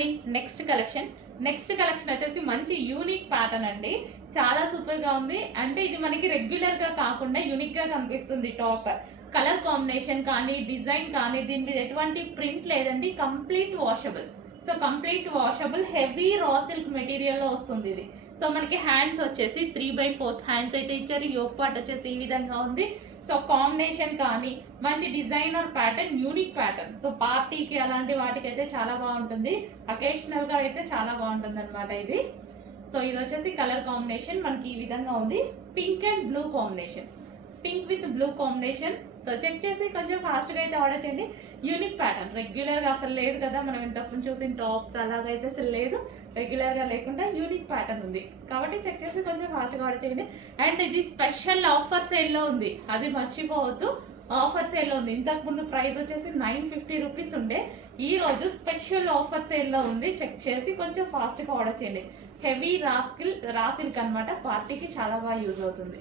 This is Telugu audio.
అండి నెక్స్ట్ కలెక్షన్ నెక్స్ట్ కలెక్షన్ వచ్చేసి మంచి యూనిక్ ప్యాటర్న్ అండి. చాలా సూపర్గా ఉంది. అంటే ఇది మనకి రెగ్యులర్గా కాకుండా యూనిక్గా కనిపిస్తుంది టాప్ కలర్ కాంబినేషన్ కానీ డిజైన్ కానీ దీని మీద ఎటువంటి ప్రింట్ లేదండి. Complete washable so complete washable heavy raw silk మెటీరియల్లో వస్తుంది ఇది. సో మనకి హ్యాండ్స్ వచ్చేసి త్రీ బై ఫోర్త్ హ్యాండ్స్ అయితే ఇచ్చారు. యోగ్ పార్ట్ వచ్చేసి ఈ విధంగా ఉంది. సో కాంబినేషన్ కానీ మంచి designer pattern unique pattern so పార్టీకి అలాంటి వాటికి అయితే చాలా బాగుంటుంది. అకేషనల్గా అయితే చాలా బాగుంటుంది అనమాట ఇది. సో ఇది వచ్చేసి కలర్ కాంబినేషన్ మనకి ఈ విధంగా ఉంది. Pink and blue combination pink with blue combination. So check చేసి కొంచెం ఫాస్ట్గా అయితే ఆర్డర్ చేయండి. యూనిక్ ప్యాటర్న్ రెగ్యులర్గా అసలు లేదు కదా మనం ఇంతకుముందు చూసిన టాప్స్ అలాగైతే అసలు లేదు. రెగ్యులర్గా లేకుండా యూనిక్ ప్యాటర్న్ ఉంది. కాబట్టి చెక్ చేసి కొంచెం ఫాస్ట్గా ఆర్డర్ చేయండి. అండ్ ఇది స్పెషల్ ఆఫర్ సేల్లో ఉంది. అది మర్చిపోవద్దు. ఆఫర్ సేల్లో ఉంది. ఇంతకు ముందు ప్రైస్ వచ్చేసి నైన్ ఫిఫ్టీ రూపీస్ ఉండే. ఈ రోజు స్పెషల్ ఆఫర్ సేల్లో ఉంది. చెక్ చేసి కొంచెం ఫాస్ట్గా ఆర్డర్ చేయండి. హెవీ రాస్కిల్ రాసిల్క్ అనమాట పార్టీకి చాలా బాగా యూజ్ అవుతుంది.